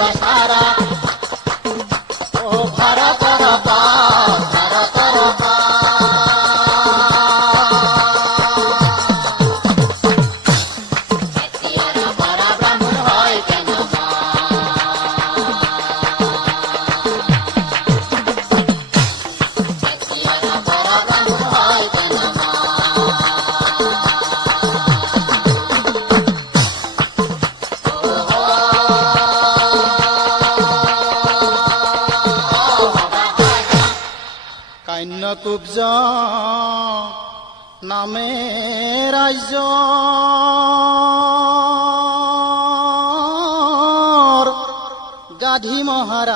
তীৰ সাৰা ও ভাৰতৰ পাল ভাৰতৰ কুব্জ নামে ৰাজ্য গাধী মহাৰাজ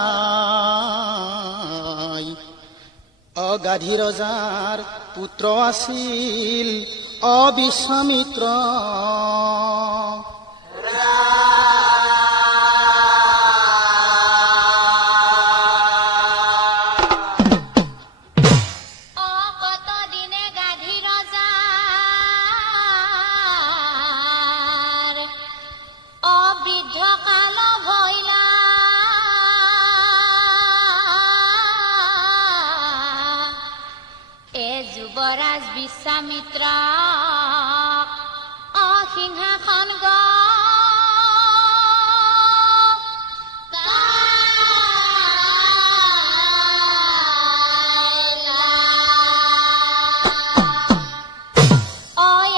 অগাধী ৰজাৰ পুত্ৰ আছিল অবিশ্বামিত্ৰ যুৱৰাজ বিশ্বামিত্ৰ সিংহাসন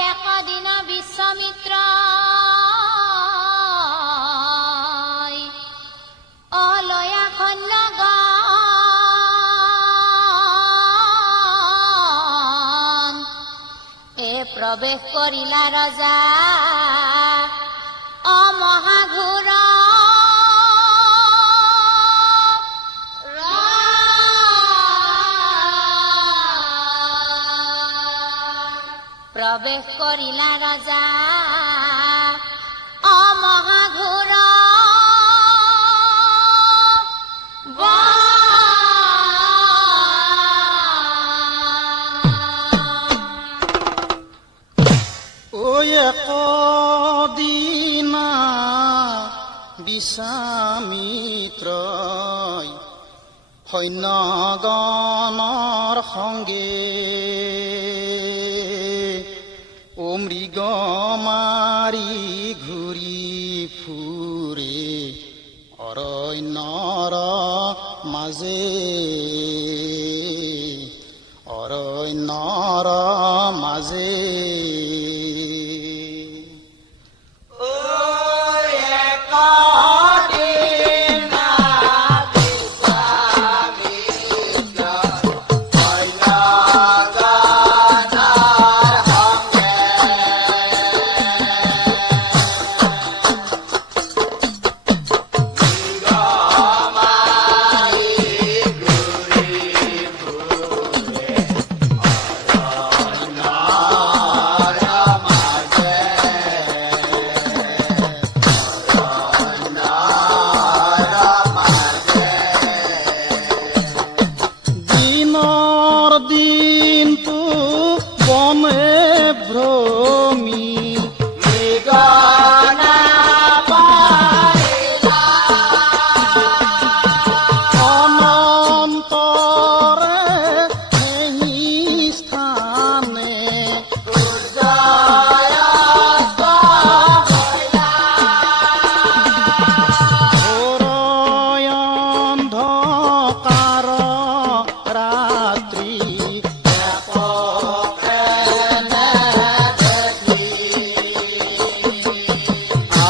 একদিন বিশ্বামিত্ৰ লয়া সৈন্য প্ৰৱেশ কৰিলা ৰজা মহাঘোৰ প্ৰৱেশ কৰিলা ৰজা মহাঘোৰ একদিনা বিশ্বামিত্ৰই সৈন্যগণৰ সংগে মৃগ মাৰি ঘূৰি ফুৰে অৰণ্যৰ মাজে অৰণ্যৰ মাজে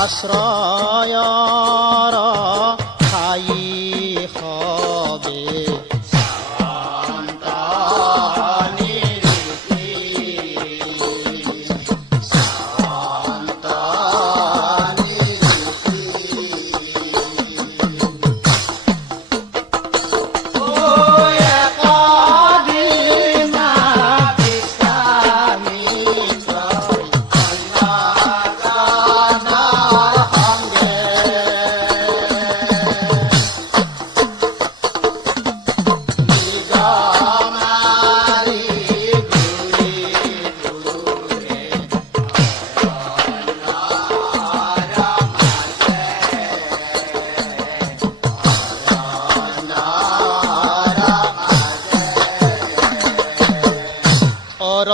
আশ্ৰয়ৰ ঠাই হবে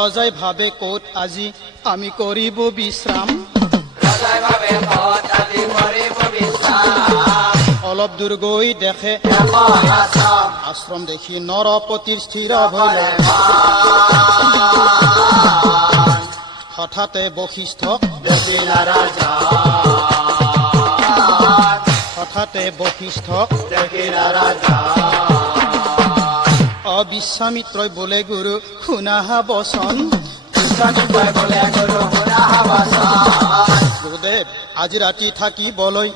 ৰজাই ভাবে ক'ত আজি আমি কৰিব বিশ্ৰাম। অলপ দূৰ গৈ দেখে আশ্ৰম দেখি নৰপতিৰ স্থিৰ ভৈলে। হঠাতে বশিষ্ঠক অবিশ্বামিত্ৰই বোলে গুৰু শুনা বচন। গুৰুদেৱ আজি ৰাতি থাকিবলৈ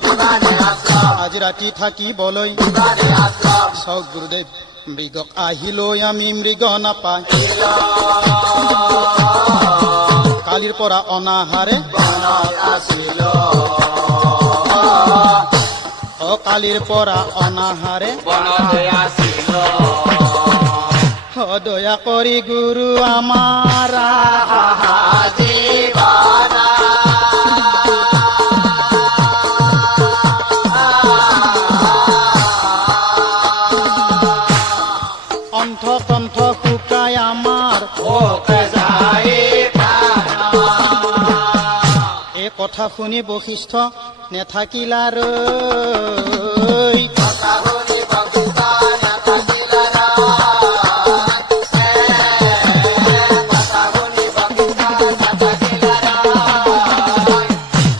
চাওক গুৰুদেৱ, মৃগক আহিলৈ আমি মৃগ নাপায়। কালিৰ পৰা অনাহাৰে কালিৰ পৰা অনাহাৰে দয়া কৰি গুৰু আমাৰ কণ্ঠ শুকাই আমাৰ এই কথা শুনি বশিষ্ঠ নেথাকিলাৰৈ।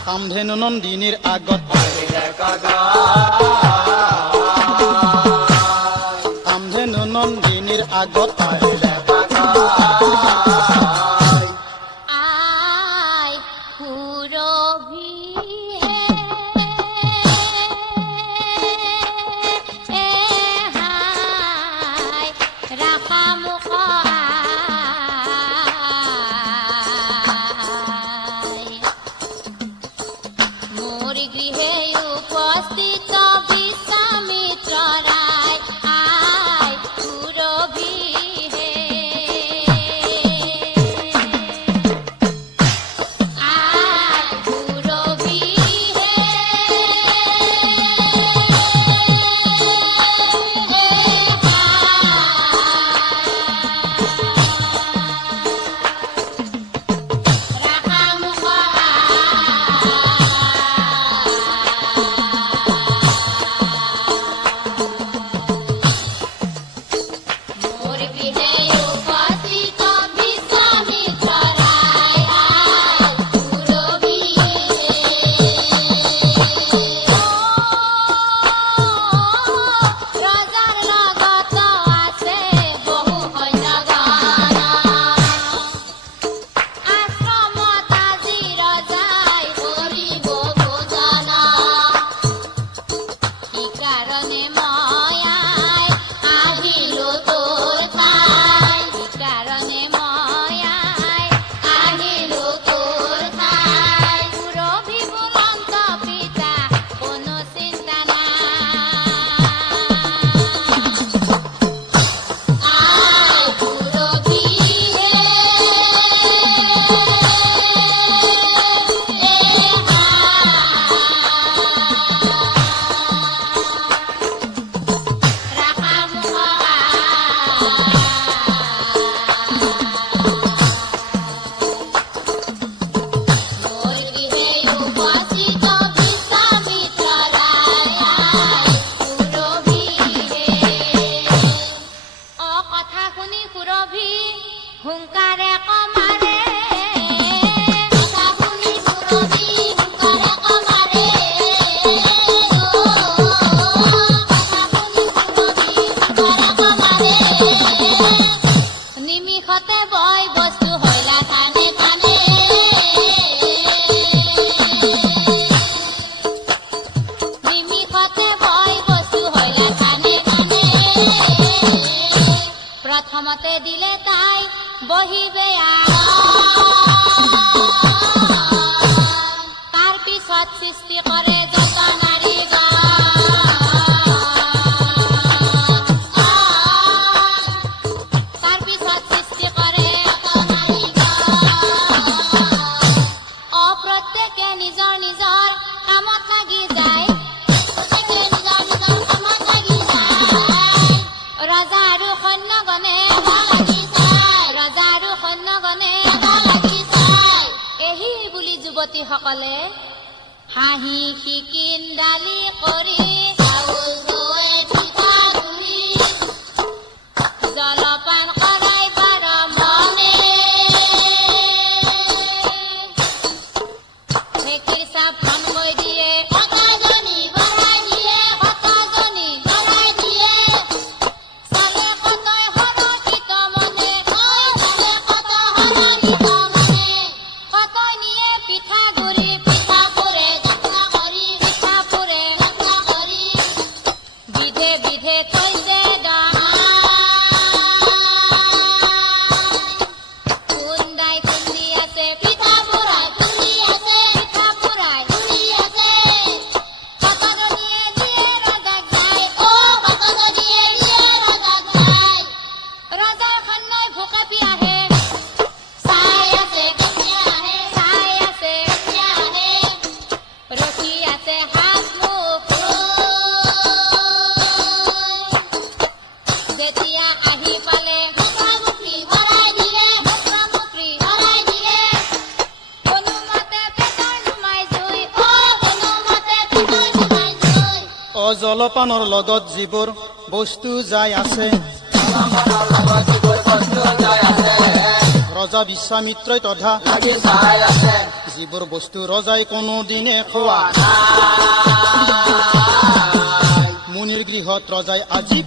কামধেনু নন্দিনীৰ আগত আই সুৰভি হে হাই ৰাখা মুখ মোৰ গৃহে উপস্থিত বিশ্বামিত্ৰ ৰায়। আই সুৰভি হে বুলি যুৱতীসকলে হাঁহি শিকিন ডালি কৰি চাউল দৈ পিঠাগুৰি জলপান কৰাই বাৰ মনে ঢেঁকীৰ চাপ ভানকৈ দিয়ে কটাজনী বঢ়াই দিয়ে কটাজনী বঢ়াই দিয়ে চালে কটাই সৰকিত মনে চালে কটা সৰকিত মনে কটাই নিয়ে পিঠাগুৰি পিঠা পুৰে যাত্ৰা কৰি পিঠা পুৰে যাত্ৰা কৰি বিধে বিধে থৈছে খুন্দাই খুন্দি আছে পিঠা পুৰাই খুন্দি আছে পিঠা পুৰাই খুন্দি আছে কটাজনীয়ে দিয়ে ৰজাক যায় কটাজনীয়ে দিয়ে ৰজাক যায় ৰজাৰ খান্নৈ ভোকে পিয়াহে চাই আছে কেতিয়া আহে চাই আছে কেতিয়া আহে ৰখি আছে হাত মুখ যেতিয়া আহি পালে মুখামুখি ভৰাই দিলে মুখামুখি ভৰাই দিলে কোনোমতে পেটৰ নুমাই জুই কোনোমতে পেটৰ নুমাই জুই জলপানৰ লগত যিবোৰ বস্তু যাই আছে ৰজা বিশ্বামিত্ৰই তথা যিবোৰ বস্তু ৰজাই কোনোদিনে খোৱা মুনিৰ গৃহত ৰজাই আজি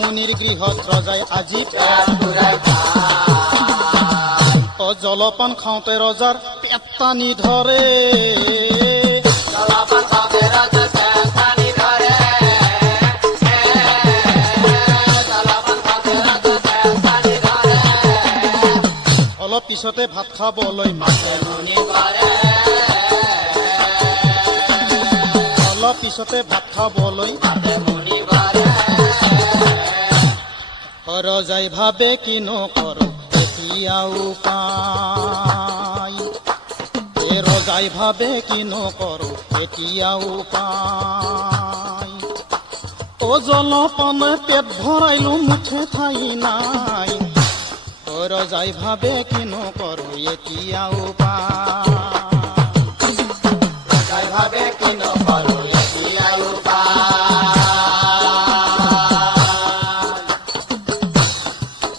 মুনিৰ গৃহত ৰজাই আজি জলপান খাওঁতে ৰজাৰ পেট টানি ধৰে অলপ পিছতে ভাত খাবলৈ মাতে অলপ পিছতে ভাত খাবলৈ ৰজাই ভাবে কিনো কৰো এতিয়া উপায় ৰজাই ভাবে কিনো কৰো এতিয়া উপায় জলপান পেট ভৰাইলো মুঠে ঠাই নাই ৰজাই ভাবে কিনো কৰো এতিয়া উপায় ৰজাই ভাবে কিনো কৰো এতিয়া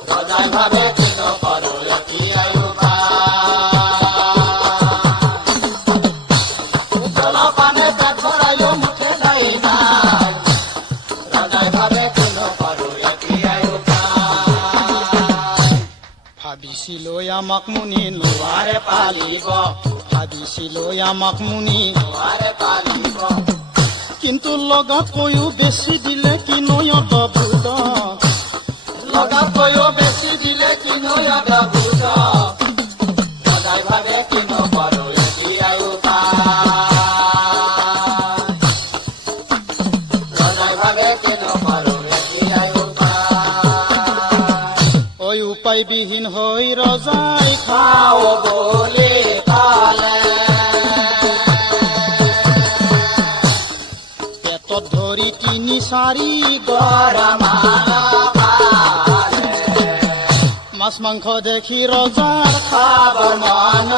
ৰজাই ভাবে কিনো কৰো এতিয়া জলপানে পেট ভৰাইলো মুঠে ঠাই নাই ৰজাই ভাবে কিনো কৰো এতিয়া ভাবিছিলো আমাক মুনি নোৱাৰে পালিব ভাবিছিলো আমাক মুনি নোৱাৰে পালিব কিন্তু লগাতকৈও বেছি দিলে কিনয়ত ভূত লগাতকৈও বেছি দিলে কিনয়ত ভূত ৰজাই ভাবে কিনো কৰো এতিয়া ৰজাই ভাবে কিনো কৰো এতিয়া উপায়বিহীন হৈ ৰজাই খাও বুলি পালে পেটত ধৰি ৩-৪ গৰা মাছ মাংস দেখি ৰজাৰ খাব মন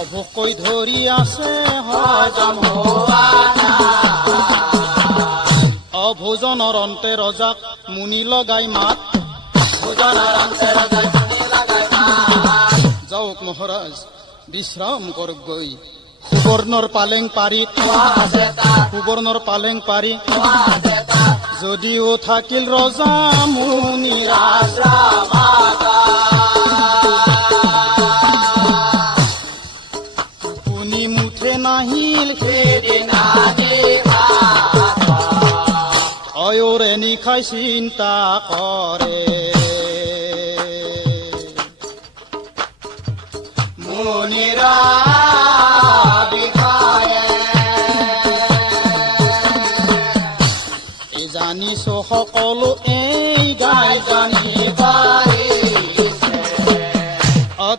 অভোকৈ ধৰি আছে হজম হোৱা ভোজনৰ অন্তে ৰজাক মুনি লগাই মাত যাওক মহাৰাজ বিশ্ৰাম কৰক গৈ সুবৰ্ণৰ পালেং পাৰি সুবৰ্ণৰ পালেং পাৰি যদিও থাকিল ৰজা মুনি টোপনি মুঠে নাহিল সেইদিনা অয়ৰে নিশাই চিন্তা কৰে মুনিৰা বিষয়ে জানিছো সকলো এই গাই জানিব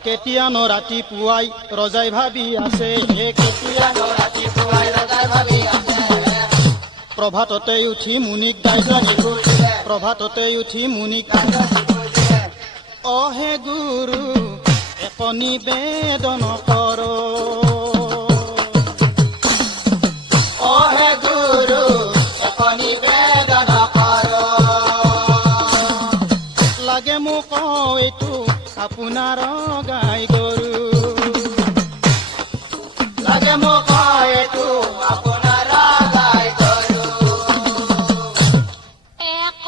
কেতিয়ানো ৰাতিপুৱাই ৰজাই ভাবি আছে কেতিয়ানো ৰাতিপুৱাই ৰজাই ভাবি আছে প্ৰভাততে উঠি মুনিক প্ৰভাততে উঠি মুনিক অহে গুৰু এক নিবেদন কৰ অহে গুৰু এক নিবেদন কৰ লাগে মোক এইটো আপোনাৰ গাই গৰু লাগে মোক এইটো আপোনাৰ গাই গৰু এক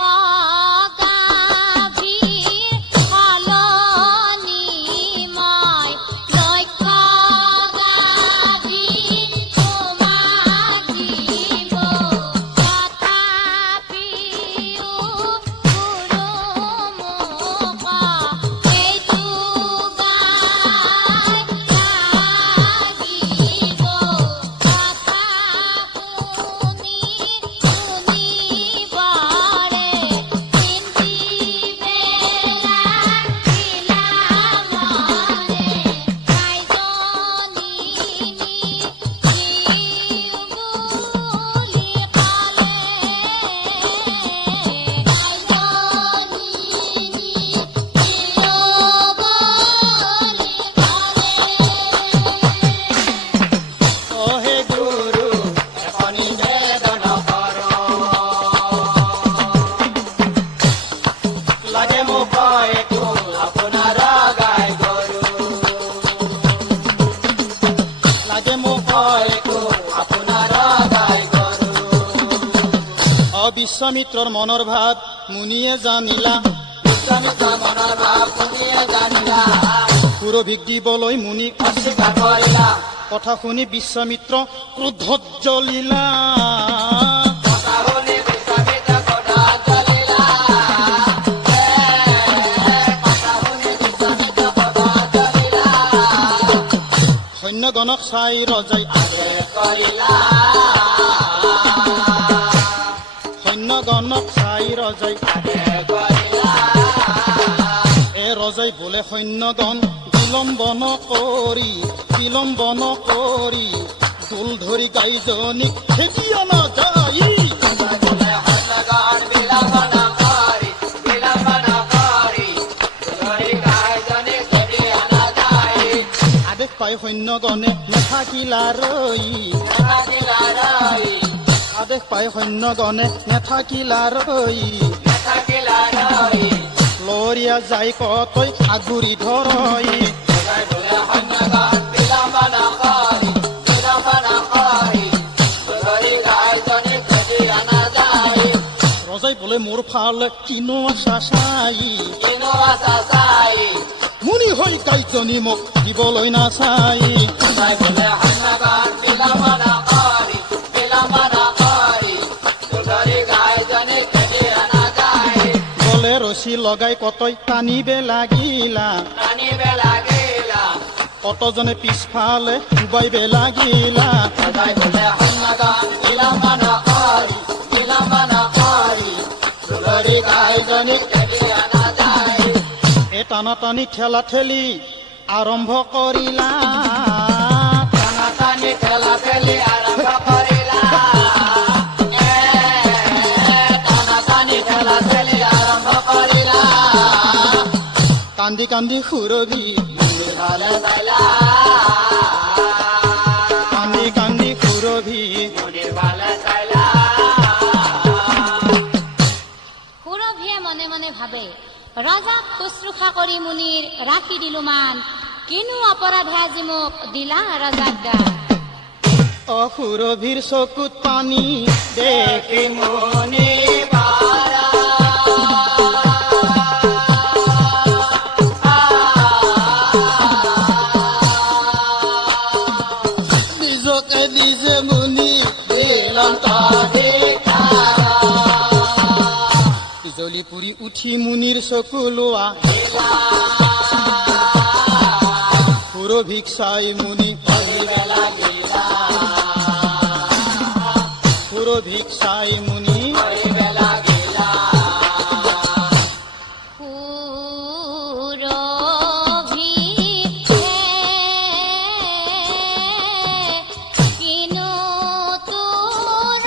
গাভীৰ সলনি মই লক্ষ গাভীৰ তোমাক দিব তথাপিও গুৰু মোক এইটো গাই লাগিব তথাপুনি শুনিবৰে চিন্তি বেলা বিলামৰে ৰাইজনী জীৱ বুলি ক'লে অহে গুৰু এক নিবেদন কৰ লাগে মোক এইটো আপোনাৰ গাই গৰু লাগে মোক এইটো আপোনাৰ গাই গৰু বিশ্বামিত্ৰৰ মনৰ ভাৱ মুনিয়ে জানিলা বিশ্বামিত্ৰৰ মনৰ ভাৱ মুনিয়ে জানিলা সুৰভিক দিবলৈ মুনিক অস্বীকাৰ কৰিলা কথা শুনি বিশ্বামিত্ৰ ক্ৰোধত জ্বলিলা কথা শুনি বিশ্বামিত্ৰ ক্ৰোধত জ্বলিলা কথা শুনি বিশ্বামিত্ৰ ক্ৰোধত জ্বলিলা সৈন্যগণক চাই ৰজাই আদেশ কৰিলা সৈন্যগণক চাই ৰজাই আদেশ কৰিলা ৰজাই বোলে সৈন্যগণ বিলম্ব নকৰি ঢোল ধৰি গাইজনীক খেদি অনা যায় আদেশ পাই সৈন্যগণে নেথাকিলা ৰৈ আদেশ পাই সৈন্যগণে নেথাকিলা ৰৈ লৰিয়া যাই কতৈ আগুৰি ধৰই ৰজাই বোলে মোৰ ফালে কিনো আশা চাই মুনি হৈ গাইজনী মোক দিবলৈ নাচাই গলে ৰছী লগাই কতৈ টানিবে লাগিলা কতজনে পিছফালে ডুবাইবে লাগিলা এ টানা টানি ঠেলা ঠেলি আৰম্ভ কৰিলা টানা টানি ঠেলা ঠেলি আৰম্ভ কৰিলা টানা টানি ঠেলা ঠেলি আৰম্ভ কৰিলা কান্দি কান্দি সুৰভি ভালে চাইলা কান্দি কান্দি সুৰভি ভালে চাইলা সুৰভিয়ে মনে মনে ভাবে ৰজাক শুশ্ৰূষা কৰি মুনিৰ ৰাখি দিলো মান কিনো অপৰাধে আজি মোক দিলা ৰজাক দান সুৰভিৰ চকুত পানী দেখি মুনি নিজকে নিজে মুনি জ্বলি পুৰি উঠি মুনিৰ চকু লোৱা সুৰভিক চাই মুনি সুৰভিক চাই মুনি কিনো তোৰ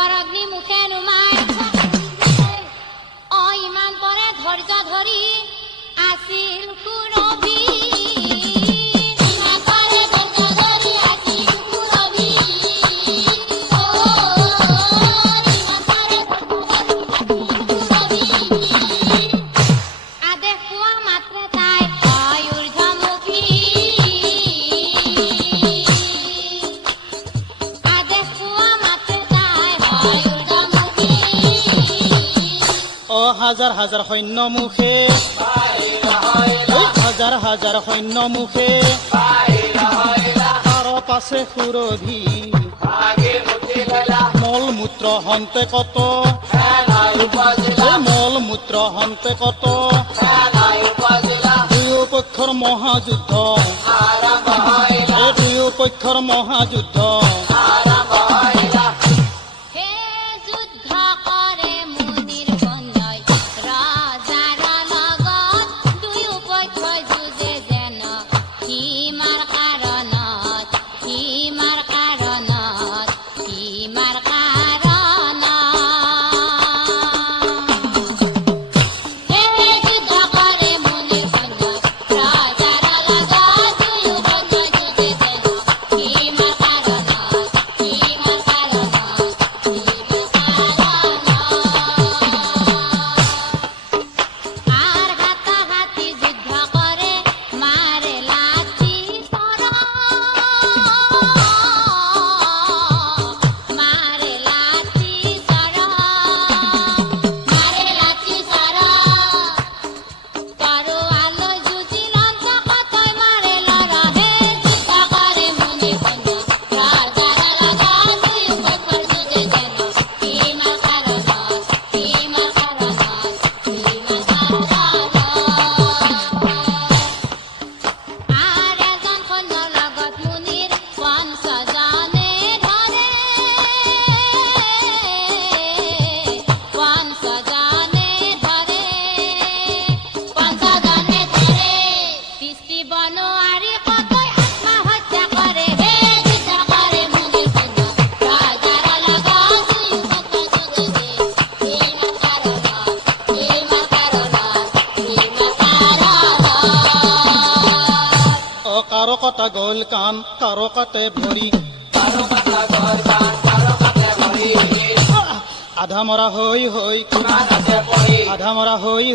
মুখৰ অগ্নি মুখে নুমাই ইমান পৰে ধৈৰ্য ধৰি আছিল সুৰভি ইমান পৰে ধৈৰ্য ধৰি আছিল সুৰভি ইমান পৰে আদেশ পোৱা মাত্ৰে তাই হয় ঊৰ্ধ্বমুখী আদেশ পোৱা মাত্ৰে তাই হয় ঊৰ্ধ্বমুখী হাজাৰ হাজাৰ সৈন্য মুখে হাজাৰ হাজাৰ সৈন্য মুখে তাৰ পাছে সুৰভি মল মূত্ৰ হন্তে কত মল মূত্ৰ হন্তে কত দুয়ো পক্ষৰ মহাযুদ্ধ দুয়ো পক্ষৰ মহাযুদ্ধ হে যুদ্ধ কৰে মুনিৰ কন্যাই ৰজাৰ লগত দুয়ো পক্ষই যুঁজে যেন সীমাৰ কাৰণত সীমাৰ কাৰণত সীমাৰ কাৰণত হে যুদ্ধ কৰে মুনিৰ কন্যাই ৰজাৰ লগত দুয়ো পক্ষই যুঁজে যেন সীমাৰ কাৰণত সীমাৰ কাৰণত আর হাতাহাতি যুদ্ধ করে মারে লাঠি সর মারে লাঠি সর মারে লাঠি সর করো আলো যুজি লঞ্চ কতই মারে লড়হে যুদ্ধ করে মনে বন্ধু রাজার লাগা দুই পক্ষর যুজে যেন সীমার কারণ সীমার কারণ সীমার কারণ আর এজন কন্যাৰ লগত মুনিৰ পঞ্চজনে ধৰে পঞ্চজনে ধৰে পঞ্চজনে ধৰে সৃষ্টি বনোৱাৰী কতই আত্মহত্যা কৰে হে যুদ্ধ কৰে মুনিৰ কন্যা ৰাজাৰ লগত দুয়ো পক্ষই যুঁজে যে সীমাৰ কাৰণত সীমাৰ কাৰণত সীমাৰ কাৰণত কাৰো কটা গল কাণ কাৰো কাটে ভৰি আধা মৰা হৈ আধা মৰা হৈ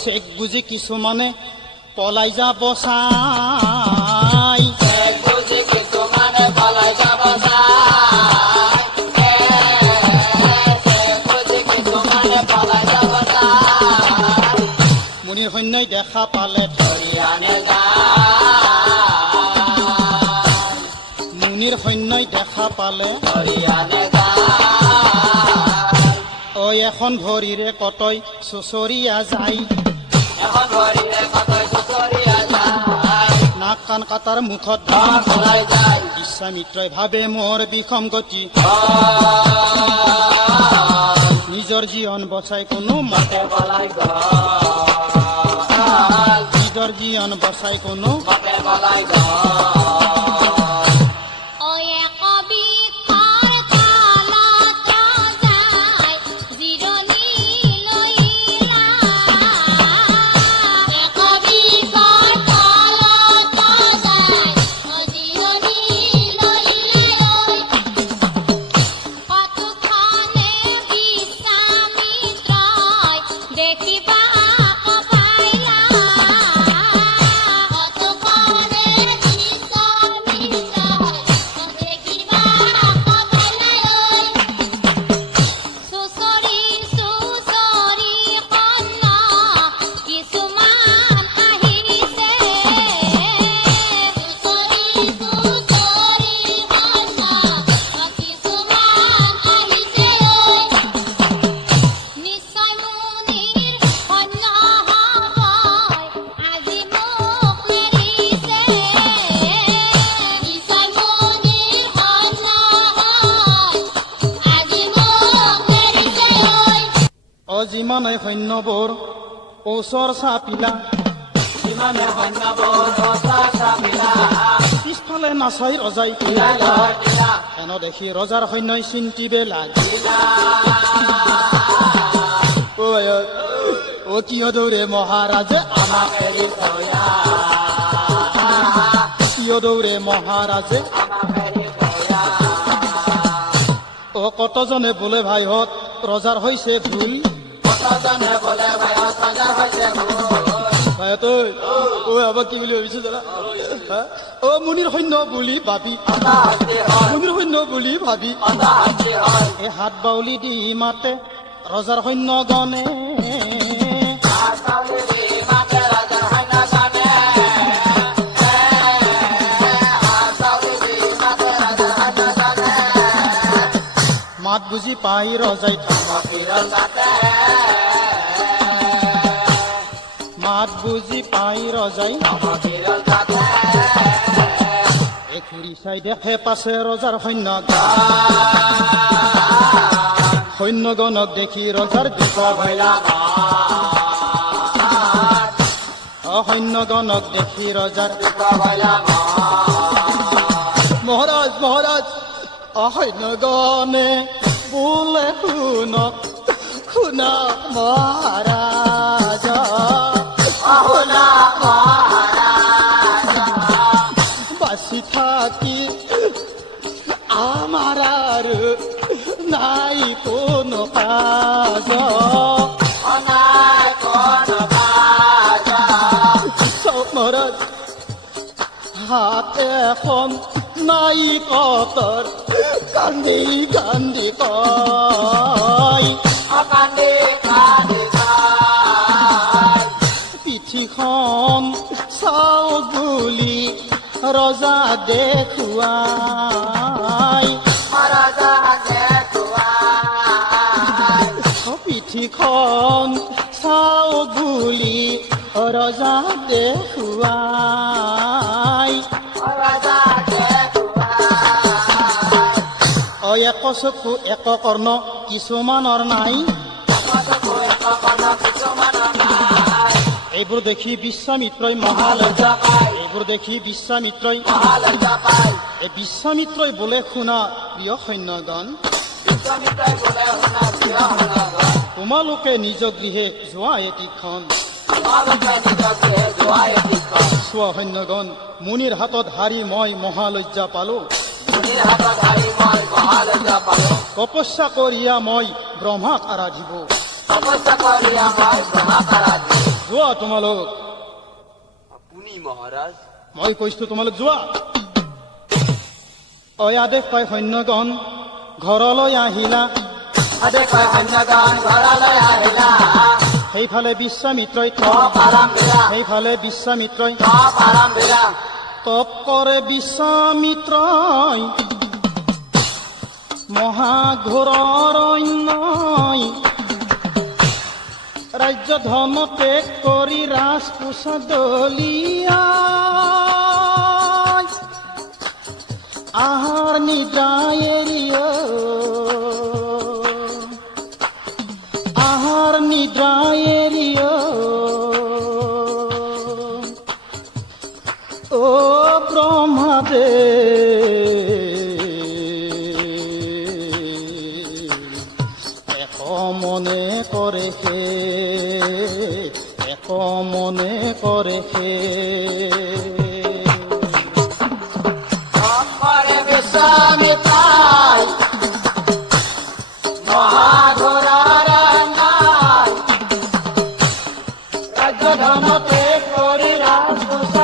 চেক বুজি কিছুমানে পলাই যাব চাই মুনিৰ সৈন্যই দেখা পালে মুনিৰ সৈন্যই দেখা পালে এখন ভৰিৰে কতই চুচৰিয়া যায় নাক কাণ কাটাৰ মুখত বিশ্বামিত্ৰই ভাবে মোৰ বিষম গতি নিজৰ জীৱন বচাই কোনো মতে নিজৰ জীৱন বচাই কোনো ওয়ে কবি কার তালত যায় জিরনি লইলা ওয়ে কবি কার তালত যায় জিরনি লইলা কতক্ষণে বিশ্বামিত্রয় দেখিবা পাইলা কতক্ষণে যিমানে সৈন্যবোৰ ওচৰ চাপিলা পিছফালে নাচাই ৰজাই এনে দেখি ৰজাৰ সৈন্যই চিন্তিবে লাগিলা অ কিয় দৌৰে মহাৰাজে আমাক এৰি থয়া কিয় দৌৰে মহাৰাজে অ কতজনে বোলে ভাইহঁত ৰজাৰ হৈছে ভুল ভাইহঁত ঐ আবাক কি বুলি ভাবিছো জানা অ মুনিৰ সৈন্য বুলি ভাবি মুনিৰ সৈন্য বুলি ভাবি এই হাত বাউলি দি মাতে ৰজাৰ সৈন্যগণে মাত বুজি পাই ৰজাই মাত বুজি পাই ৰজাই ঘূৰি চাই দেখে পাছে ৰজাৰ সৈন্যগণক দেখি ৰজাৰ সৈন্যগণক দেখি ৰজাৰ মহাৰাজ মহাৰাজ সৈন্যগণে বোলে শুনক শুনা মহাৰাজ বাচি থাকি আমাৰ আৰু নাই কোনো কাজ মহাৰাজ হাত এখন নাই কতৰ কান্দি কান্দি কয় পিঠিখন চাও বুলি ৰজা দেখুৱাই পিঠিখন চাও বুলি ৰজা দেখুৱাই এক চকু এক কৰ্ণ কিছুমানৰ নাই এইবোৰ দেখি বিশ্বামিত্ৰই মহালজ্জা এইবোৰ দেখি বিশ্বামিত্ৰই এই বিশ্বামিত্ৰই বোলে শুনা প্ৰিয় সৈন্যগণ তোমালোকে নিজ গৃহে যোৱা এটিখন চোৱা সৈন্যগণ মুনিৰ হাতত হাৰি মই মহালজ্জা পালো তপস্যা কৰিয়া মই ব্ৰহ্মাক আৰাধিব যোৱা তোমালোক আপুনি মহাৰাজ মই কৈছো তোমালোক যোৱা আদেশ পাই সৈন্যগণ ঘৰলৈ আহিলা সেইফালে বিশ্বামিত্ৰই তপ কৰে বিশ্বামিত্ৰই মহাঘোৰৰ অন্যই ৰাজ্য ধন ত্যাগ কৰি ৰাজপোছা দলিয়াই আহাৰ নিদ্ৰাই এৰিয় আহাৰ নিদ্ৰাই এৰিয় ও ব্ৰহ্মাদেৱ এক মনে কৰে এক মনে কৰে বিশ্বামিত্ৰাই মহাঘোৰৰ নাই ৰাজ্য ধন ত্যাগ কৰি ৰাজপোছা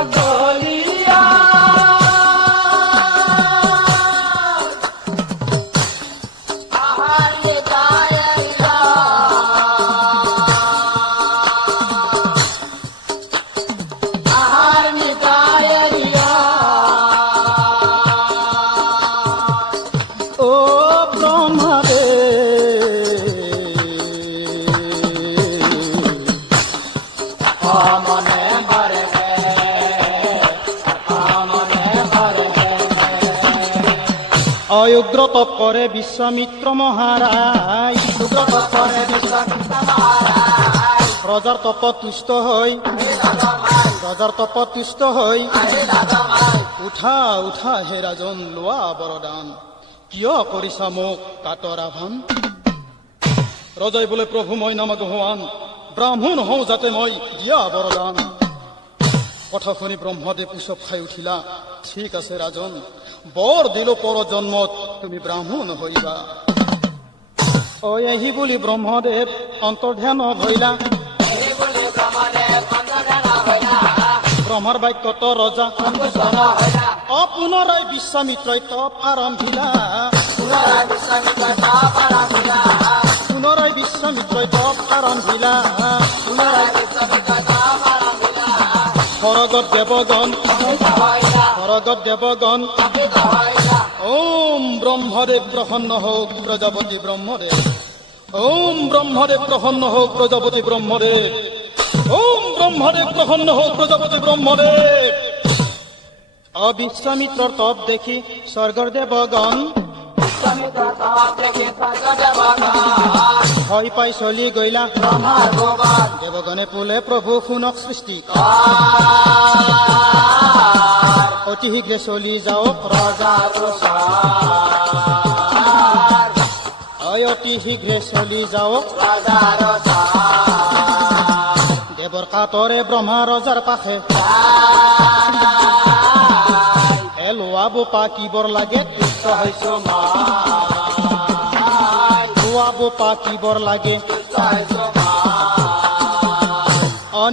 উগ্ৰ তপ কৰে বিশ্বামিত্ৰ মহাৰাজ ৰজাৰ তপত তুষ্ট হৈ উঠা উঠা হে ৰাজন লোৱা বৰদান, কিয় কৰিছা মোক কাতৰ আহ্বান। ৰজাই বোলে প্ৰভু মই নামগোহান, ব্ৰাহ্মণ হওঁ যাতে মই দিয়া বৰদান। কথা শুনি ব্ৰহ্মদেৱ উচপ খাই উঠিলা, ঠিক আছে ৰাজন, বৰ দিলো পৰ জন্মত তুমি ব্ৰাহ্মণ হইবা। এহি বুলি ব্ৰহ্মদেৱ অন্তৰ্ধান ভৈলা, ব্ৰহ্মাৰ বাক্যত ৰজা পুনৰাই বিশ্বামিত্ৰই তপ আৰম্ভিলা, পুনৰাই বিশ্বামিত্ৰই তপ আৰম্ভিলা। স্বৰ্গত দেৱগণ, স্বৰ্গত দেৱগণ, ওম ব্ৰহ্মদেৱ প্ৰসন্ন হওক প্ৰজাপতি ব্ৰহ্মদেৱ, ওম ব্ৰহ্মদেৱ প্ৰসন্ন হওক প্ৰজাপতি ব্ৰহ্মদেৱ, ওম ব্ৰহ্মদেৱ প্ৰসন্ন হওক প্ৰজাপতি ব্ৰহ্মদেৱ। বিশ্বামিত্ৰৰ তপ দেখি স্বৰ্গৰ দেৱগণ ভয় পাই চলি গইলা, দেৱগণে বোলে প্ৰভু শুনক সৃষ্টি, অতি শীঘ্ৰে চলি যাওক ৰজাৰ, অতি শীঘ্ৰে চলি যাওক দেৱৰ কাতৰে ব্ৰহ্মা ৰজাৰ পাশে। লোৱা বোপা কিবৰ লাগে, লোৱা বোপা কিবৰ লাগে,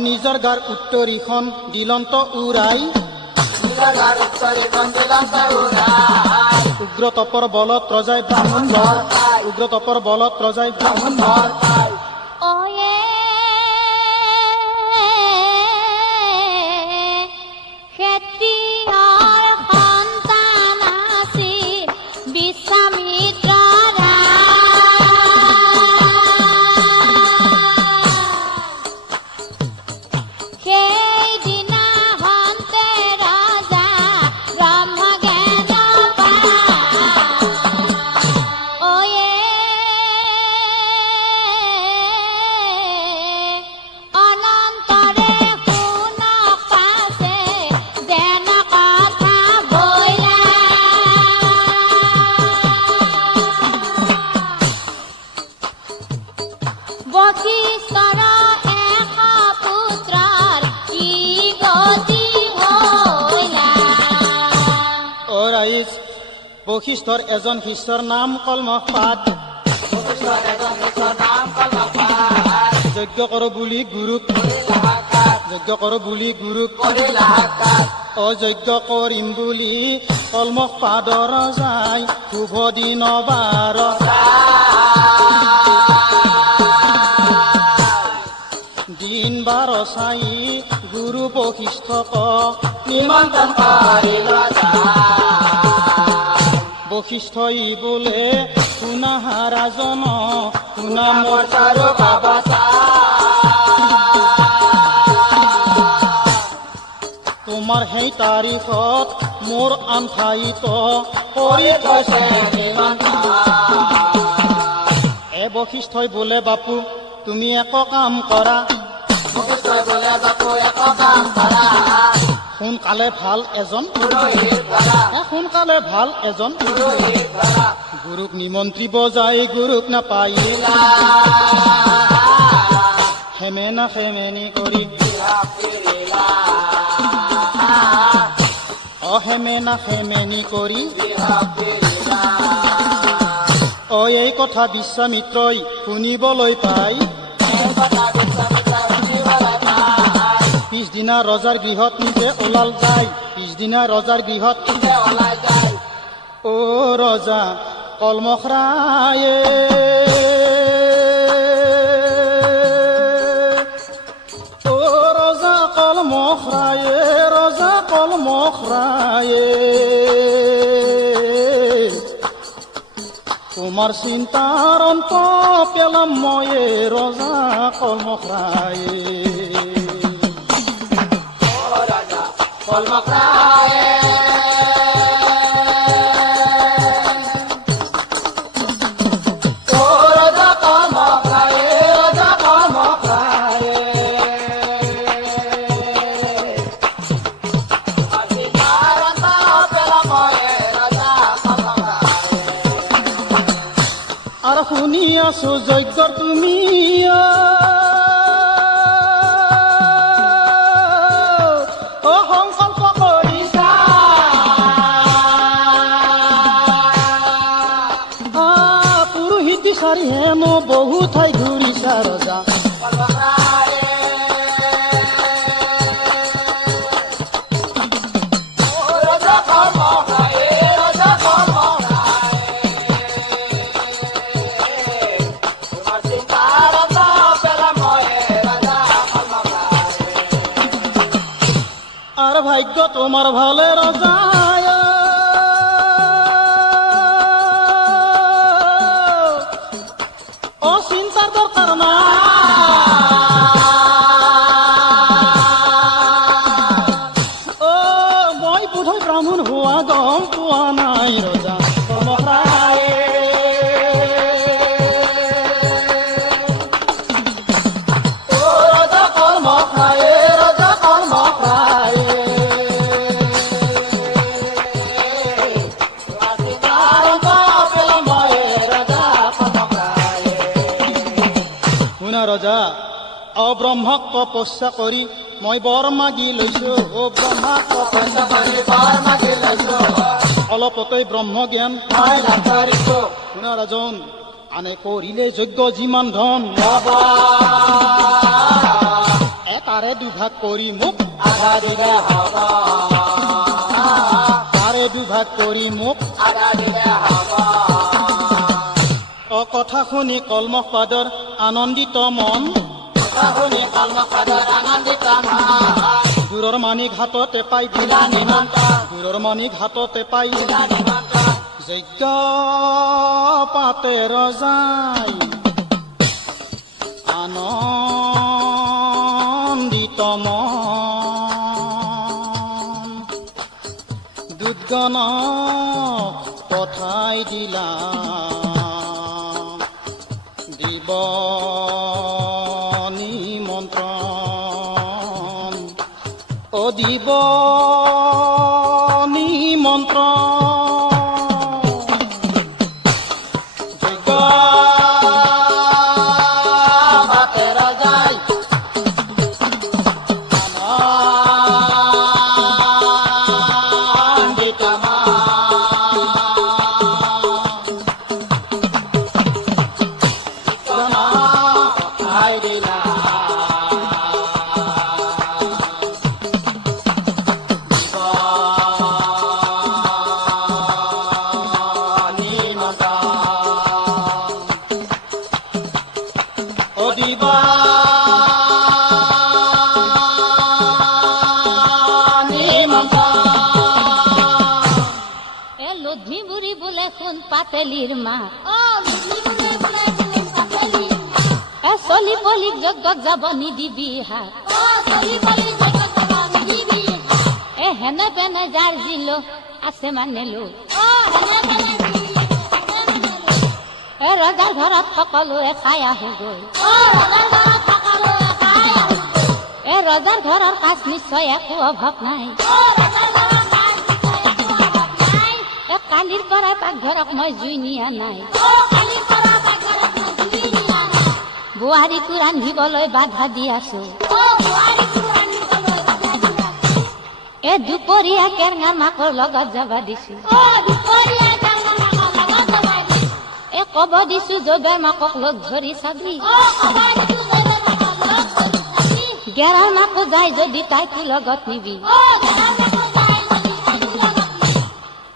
নিজৰ গাৰ উত্তৰীখন দিলন্ত উৰাই, উগ্ৰ তপৰ বলত ৰজাই ব্ৰাহ্মণ, উগ্ৰ তপৰ বলত ৰজাই ব্ৰাহ্মণ। বশিষ্ঠৰ এজন শিষ্যৰ নাম কলমপাত, যজ্ঞ কৰ বুলি গুৰুক, যজ্ঞ কৰ বুলি গুৰুক, অযজ্ঞ কৰিম বুলি কলমপাদৰ যায় শুভ দিন বাৰ। দিন বাৰ চাই গুৰু বশিষ্ঠক নিমন্ত্ৰণ কৰিলা, বশিষ্ঠই বোলে শুনা ৰাজন, শুনা মোৰ চাৰো বাবা, তোমাৰ সেই তাৰিখত মোৰ আনঠাইত কৰি থৈছে এ বশিষ্ঠই বোলে বাপু তুমি একো কাম কৰা, সোনকালে ভাল এজন, সোনকালে ভাল এজন গুৰুক নিমন্ত্ৰিব যায়, গুৰুক নাপাই হেমেনা হেমেনি কৰি, হেমেনা হেমেনি কৰি। এই কথা বিশ্বামিত্ৰই শুনিবলৈ পাই, পিছদিনা ৰজাৰ গৃহত নিজে ওলাল যায়, পিছদিনা ৰজাৰ গৃহত ওলাই যায়। অ ৰজা কলমখৰায়ে, অ ৰজা কলমখৰায়ে, ৰজা কলমখৰায়ে, তোমাৰ চিন্তাৰ অন্ত পেলাম ময়ে ৰজা কলমখৰায়ে, কলমখৰায়ে, শুনি আছো যজ্ঞ তুমি অ সংকল্প কৰিছা পুৰোহিত বিচাৰি হেনো বহু ঠাই ঘূৰিছা ৰজা আৰ ভাগ্য তোমাৰ ভালে ৰজা ও চিন্তাৰ দৰকাৰ না ও মই বোধহয় ব্ৰাহ্মণ হওয়া গম পোৱা নাই ৰজা ৰজা অব্ৰহ্মক তপস্যা কৰি মই বৰ মাগি লৈছো অ ব্ৰহ্মক তপস্যা কৰি বৰ মাগি লৈছো অলপতে ব্ৰহ্ম জ্ঞান মই লাভ কৰিছো শুনা ৰাজন আনে কৰিলে যজ্ঞ যিমান ধন এটাৰে দুভাগ কৰি মোক আধা দিলে হ'ব তাৰে দুভাগ কৰি মোক আধা দিলে হ'ব কথা শুনি কলমক পাদৰ আনন্দিত মন দূৰৰ মানি ঘাটতে পাই দূৰৰ মানি ঘাটতে পাই যজ্ঞ পাতে ৰজাই আনন্দিত মন দুৰ্গণ পঠাই দিলা নিমন্ত্ৰণ ও দিব নিমন্ত্ৰণ যজ্ঞ পাতে ৰজাই আনন্দিত লুধি বুড়ি বলে কোন পাতেলিৰ মা চলি পলিক যজ্ঞত যাব নিদিবি হাত হেনে পেনে যাৰ জিলো আছে মানিলো ৰজাৰ ঘৰত সকলোৱে খাই আহো গৈ ৰজাৰ ঘৰৰ কাজ নিশ্চয় একো অভাৱ নাই কালিৰ পৰাই পাকঘৰক মই জুই নিয়া নাই বোৱাৰীকো ৰান্ধিবলৈ বাধা দি আছো দুপৰীয়া কেৰঙাৰ মাকৰ লগত যাবা দিছো কব দিছো জবেৰ মাকক লগ ধৰি চাবি গেৰাৰ মাকো যায় যদি তাইকো লগত নিবি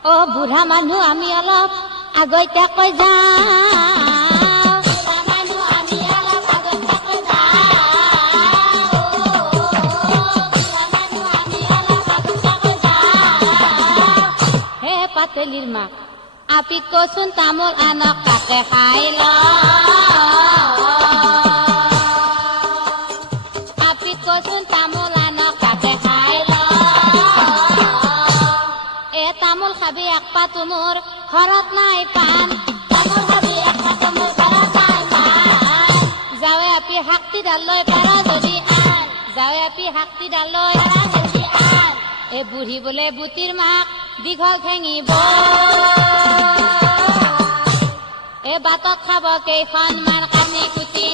অ বুঢ়া মানুহ আমি অলপ আগতীয়াকৈ যাওঁ হে পাতেলিৰ মাক আপি কচোন তামোল আনক কাকে খাই ল আপি কচোন তামোল আনক কাকে খাই ল তামোল খাবি এক পাতো মোৰ ঘৰত নাই পাণ তামোল খাবি এক পাতো মোৰ ঘৰত নাই পাণ যাৱে আপি শাক্তিডাল লৈ পাৰা যদি আন যাৱে আপি শাক্তিডাল লৈ পাৰা যদি আন এই বুঢ়ী বোলে বুটিৰ মাক দীঘল ঠেঙিব এই বাটত খাব কেইখনমান কানি কুটি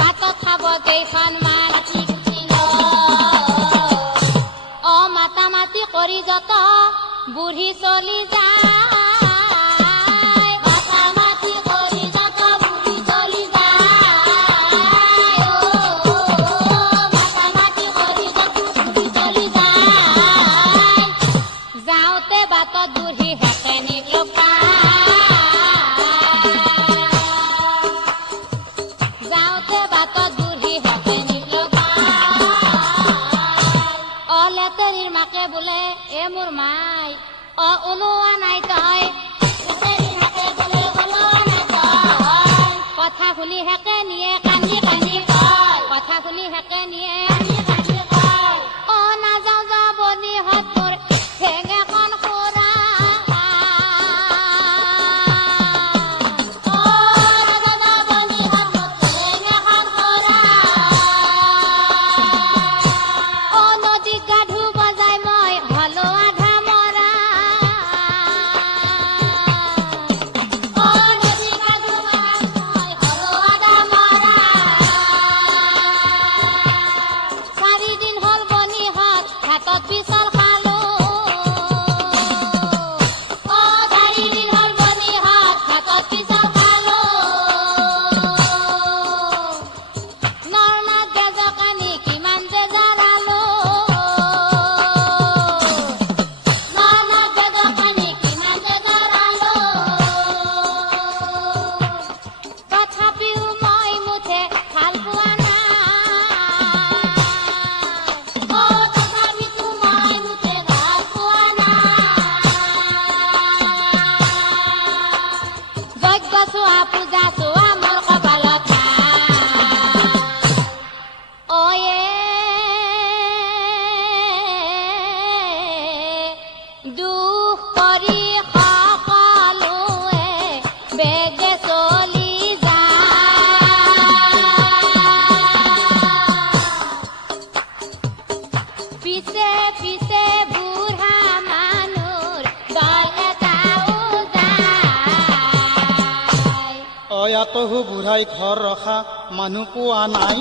বাটত খাব কেইখনমান কানি কুটি অ মাতা মাতি কৰি যত বুঢ়ী চলি যায় মাতা মাতি কৰি যত বুঢ়ী চলি যায় মাতা মাতি কৰি যত বুঢ়ী চলি যায় যাওঁতে বাটত বুঢ়ী হেকেনিক যাওঁতে বাটত বুঢ়ী হেকেনিক অ লেতেৰিৰ মাকে বোলে এ মোৰ মাই অ ওলোৱা নাই তই কথা শুনি হেকে নিয়ে কান্দি কান্দি কথা শুনি হেকে নিয়ে অ নাযাওঁ যাবনি হাত মোৰ ঠেঙেখন খোৰা অ নদীত গা ধুব যায় মই হলো আধা মৰা অ নদীত গা ধুব যায় মই হলো আধা মৰা 4 দিন হ'ল বনিহঁত হাতত পিছল খালো অ 4 দিন হ'ল বনিহঁত হাতত পিছল খালো নৰনাথ গেজকানি কিমান যে জৰালো নৰনাথ গেজকানি কিমান যে জৰালো তথাপিও মই মুঠে ভাল পোৱা নাই অ তথাপিতো মই মুঠে ভাল পোৱা নাই যজ্ঞ চোৱা পূজা চোৱা মোৰ কপালত নাই অয়ে দুখ কৰি সকলোৱে বেগে চলি যায় পিছে পিছে বুঢ়া মানুহৰ দল এটাও যায় অ ইয়াতহু বুঢ়াই ঘৰ ৰখা মানুহ পোৱা নাই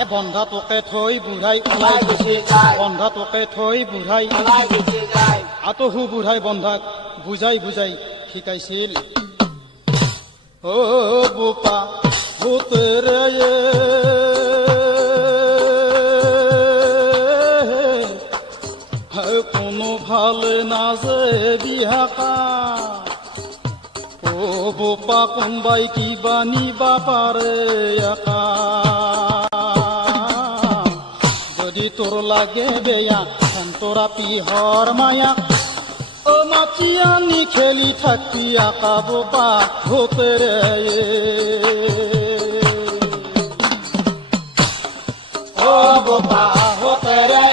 এ বন্ধা তোকে থৈ বুঢ়াই ওলাই গুচি যায় বন্ধা তোকে থৈ বুঢ়াই ওলাই গুচি যায় আতহু বুঢ়াই বন্ধাক বুজাই বুজাই শিকাইছিল ও বোপা ভূতেৰে কোনো ভালে নাজে বিহাকা ও বোপা কোনবাই কিবা নিবা পাৰে একা যদি তোৰ লাগে বেয়া সন্তৰা পিহৰ মায়া ও মাতি আনি খেলি থাকি আকা বোপা ভূতেৰে ও বোপা ভূতেৰে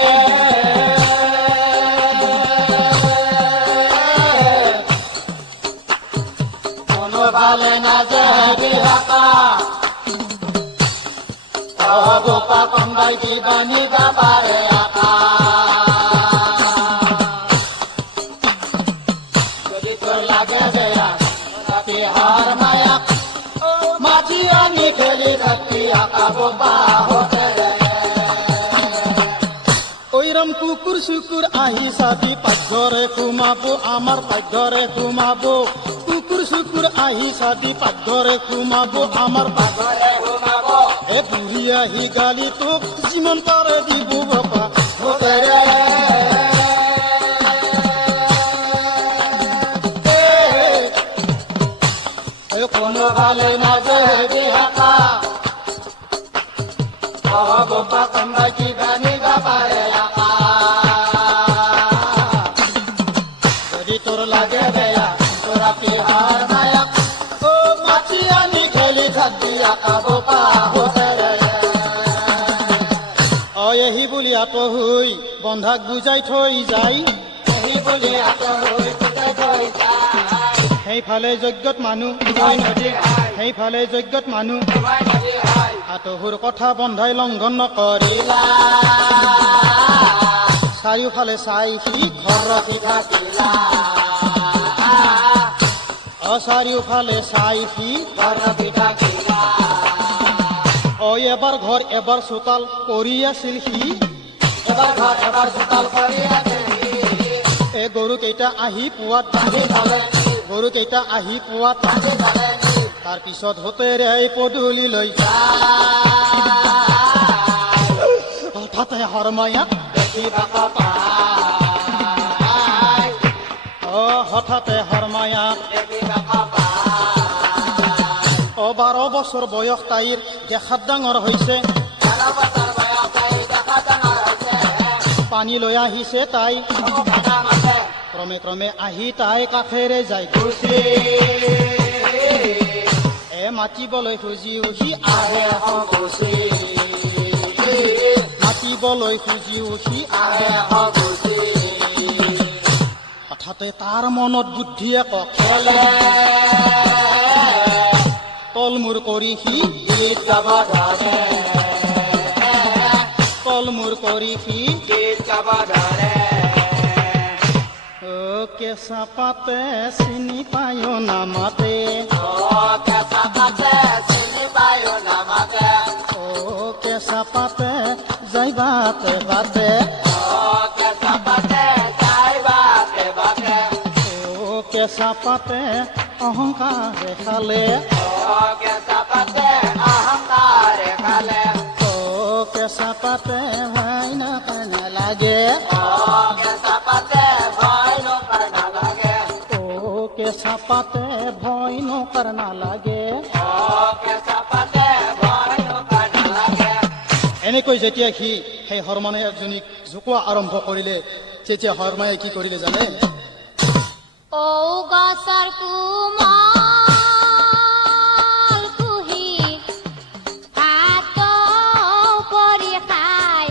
কোনো ভালে নাজে বিহাকা ও বোপা কোনবাই কিবা নিবা পাৰে আকা যদি তোৰ লাগে বেয়া পিহৰ মায়া মাতি আনি খেলি থাকি আকা বোপা ভূতেৰে ঐৰাম কুকুৰ চুকুৰ আহি চাবি পাকঘৰে সোমাবো আমাৰ পাকঘৰে সোমাবো কুকুৰ চুকুৰ আহি চাবি পাকঘৰে সোমাবো আমাৰ পাকঘৰে সোমাবো এ বুঢ়ী আহি গালি তোক যিমান পাৰে দিব বাপা ভূতেৰে কোনো ভালে নাজে বিহাকা অ বোপা কোনবাই কিবা নিবা পাৰে আকা যদি তোৰ লাগে বেয়া তোৰা পিহাৰ মায়া ও মাতি আনি খেলি থাকি আকা বোপা ভূতেৰে অ এহি বুলি আতহুই বন্ধাক বুজাই থৈ যায় এহি বুলি আতহুই বুজাই থৈ যায় সেইফালে যজ্ঞত মানুহ সেইফালে যজ্ঞত মানুহ আতহুৰ কথা বন্ধাই লংঘন নকৰিলা চাৰিওফালে চাই সি ঘৰ ৰখি থাকিলা চাৰিওফালে চাই সি ঘৰ ৰখি থাকিলা এবাৰ ঘৰ এবাৰ চোতাল কৰি আছিল সি এবাৰ ঘৰ এবাৰ চোতাল কৰি আছিল গৰুকেইটা আহি পুৱাত গৰুকেইটা আহি পুৱাত তাৰ পিছত হোতেৰে পদূলিলৈ হঠাতে হৰমায়াক দেখিবা পায় হঠাতে হৰমায়াক দেখিবা পায় 12 বছৰ বয়স তাইৰ দেখাত ডাঙৰ হৈছে পানী লৈ আহিছে তাই ক্ৰমে ক্ৰমে আহি তাই কাষেৰে যায় গুচি মাতিবলৈ খুজি উঠি আহে মাতিবলৈ খুজি উঠি আহে হঠাতে তাৰ মনত বুদ্ধিয়ে খেলে তলমূৰ কৰি সি গীত গাব ধৰে তলমূৰ কৰি সি গীত গাব ধৰে কেঁচা পাতে চিনি পায় নামাতে কেঁচা পাতে চিনি পায় নামাতে কেঁচা পাতে যাই বাতে বাতে কেঁচা পাতে যাই বাতে বাতে কেঁচা পাতে অহংকাৰে খালে কেঁচা পাতে অহংকাৰে খালে কেঁচা পাতে ভাই নালাগে কেঁচা পাতে ভয় নকৰ নালাগে কেঁচা পাতে ভয় নকৰ নালাগে কেঁচা পাতে ভয় নকৰ নালাগে এনেকৈ যেতিয়া সি সেই হৰমানে এজনীক জোকোৱা আৰম্ভ কৰিলে তেতিয়া হৰমায়ে কি কৰিলে জানে গছৰ কোমল কুহি ভাত পৰি খাই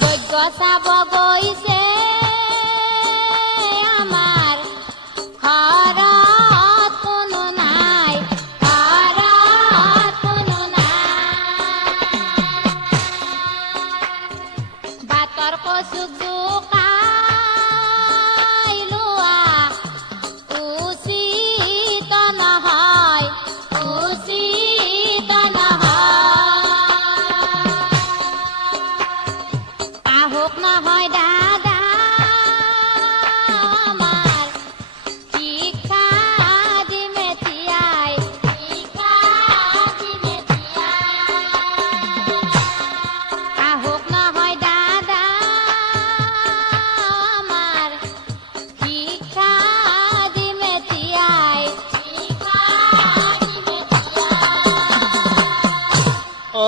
যজ্ঞ চাব গৈছে আমাৰ ঘৰত কোনো নাই বাটৰ কচুক জোকাই লোৱা উচিত নহয় আহোক নহয় দাদা আমাৰ শিক্ষা দিমে তিয়াই আহোক নহয় দাদা আমাৰ শিক্ষা দিমে তিয়াই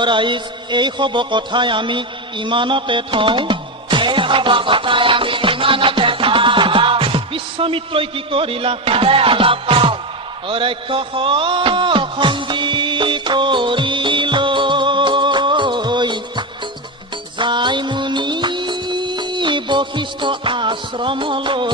ৰাইজ এই সব কথাই আমি ইমানতে থওঁ এই হ'ব কথাই আমি ইমানতে পাওঁ বিশ্বামিত্ৰই কি কৰিলা অলপ পাওঁ ৰাক্ষস সংগী কৰিলৈ যাই মুনি বশিষ্ঠ আশ্ৰমলৈ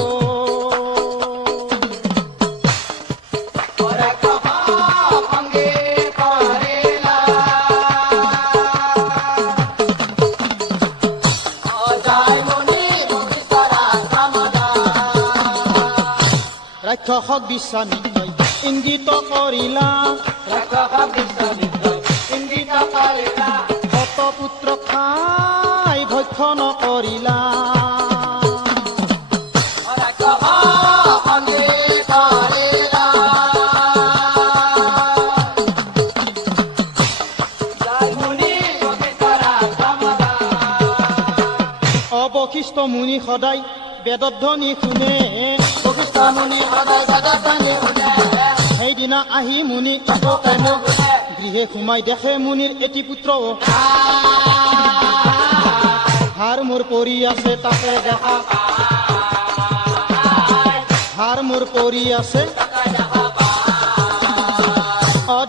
ৰাক্ষসক বিশ্বামিত্ৰই ইংগিত কৰিলা শতপুত্ৰ খাই ভক্ষণ কৰিলা বশিষ্ঠ মুনি সদায় বেদধ্বনি শুনে সেইদিনা আহি মুনি গৃহে সোমাই দেখে মুনিৰ এটি পুত্ৰ হাৰ মোৰ পৰি আছে তাকে দেখা হাৰ মোৰ পৰি আছে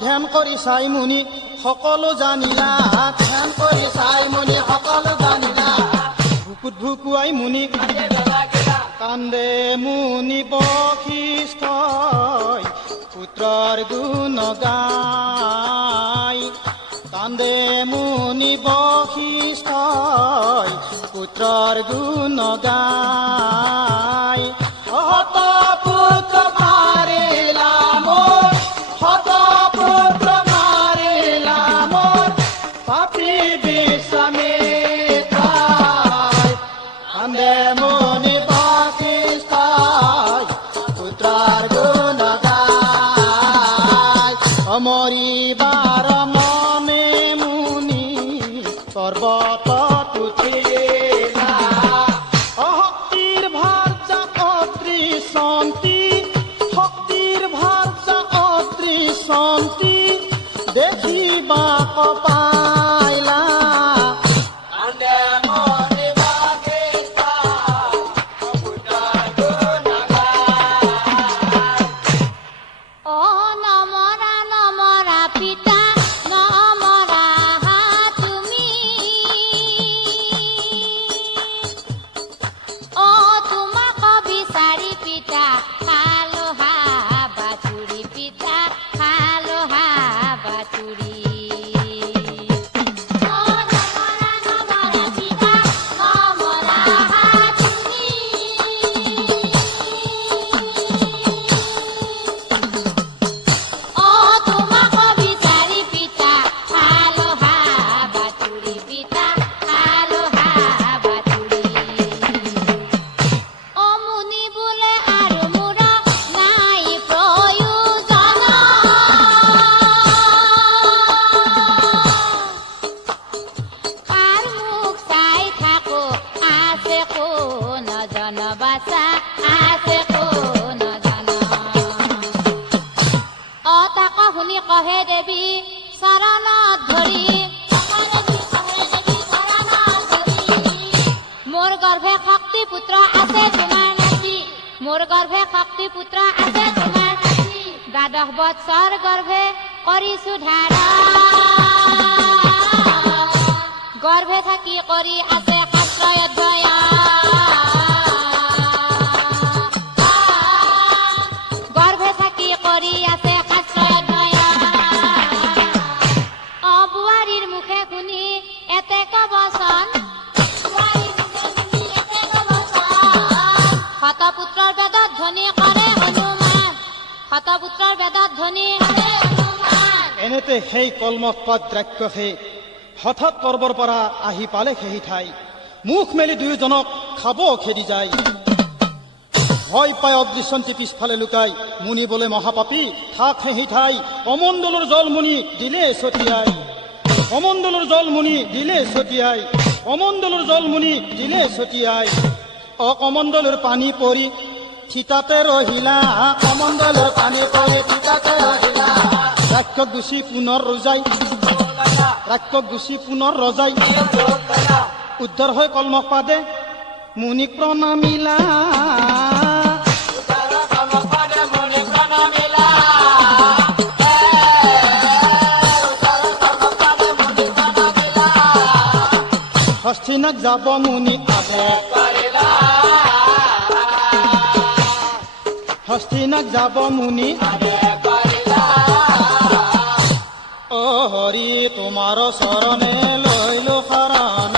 ধ্যান কৰি চাই মুনি সকলো জানিলা ধ্যান কৰি চাই মুনি সকলো জানিলা বুকুত ভুকুৱাই মুনি কান্দে মুনি বশিষ্ঠই পুত্ৰ পুত্ৰৰ গুণ গাই কান্দে মুনি বশিষ্ঠই পুত্ৰৰ গুণ গাই হত পুত্ৰ মাৰিলা মোৰ হত পুত্ৰ মাৰিলা মোৰ পাপী বিশ্বামিত্ৰাই কান্দে মুনি বশিষ্ঠই পুত্ৰৰ গুণ গাই অমৰিবাৰ মনে মুনি পৰ্বতত উঠিলা শক্তিৰ ভাৰ্যা অদৃশন্তি শক্তিৰ ভাৰ্যা অদৃশন্তি দেখিবা কপাইলা কান্দে মনি বশিষ্ঠই পুত্ৰৰ গুণ গাই অ নমৰা নমৰা পিতা নমৰা তুমি অ তোমাক বিচাৰি পিতা খালো হা বাতুৰি পিতা খালো হা বাতুৰি অ নমৰা নমৰা পিতা নমৰা তুমি অ তোমাক বিচাৰি পিতা খালো হা বাতুৰি পিতা খালো হা বাতুৰি অ মুনি বোলে আৰু মোৰ নাই প্ৰয়োজন কাৰ মুখ চাই থাকো আছে কোন জন বাচা আছে কোন জন অ তাক শুনি কহে দেৱী চৰণত ধৰি মোৰ গৰ্ভে শক্তি পুত্ৰ আছে তোমাৰ নাতি মোৰ গৰ্ভে শক্তি পুত্ৰ আছে তোমাৰ নাতি 12 বছৰ গৰ্ভে কৰিছো ধাৰা গৰ্ভে থাকি কৰি আছে শাস্ত্ৰ অধ্যয়ন গৰ্ভে থাকি কৰি আছে শাস্ত্ৰ অধ্যয়ন অ বোৱাৰীৰ মুখে শুনি এতেক বচন শতপুত্ৰৰ বেদত ধ্বনি কৰে হনুমান শতপুত্ৰৰ বেদত ধ্বনি কৰে হনুমান এনেতে সেই কলমত পাত দ্ৰাক্য সেই হঠাৎ পৰ্বৰ পৰা আহি পালে সেই ঠাই মুখ মেলি দুয়োজনক খাব খেদি যায় ভয় পাই অদৃশ্যন্তি পিছফালে লুকাই মুনি বোলে মহাপাপী থাক সেই ঠাই কমণ্ডলৰ জল মুনি দিলে ছটিয়াই কমণ্ডলৰ জল মুনি দিলে ছটিয়াই কমণ্ডলৰ জল মুনি দিলে ছটিয়াই অকমণ্ডলৰ পানী পৰি থিতাতে ৰহিলা কমণ্ডলৰ পানী পৰি থিতাতে ৰহিলা ৰাক্ষক গুচি পুনৰ ৰজাই ৰাক্ষক গুচি পুনৰ ৰজাই উদ্ধাৰ হৈ কলমক পাদে মুনিক প্ৰণামিলা হস্তিনাক যাব মুনি আদে হস্তিনাক যাব মুনি অ হৰি তোমাৰ চৰণে লৈলো শৰণ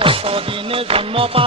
কত দিনে জন্ম পা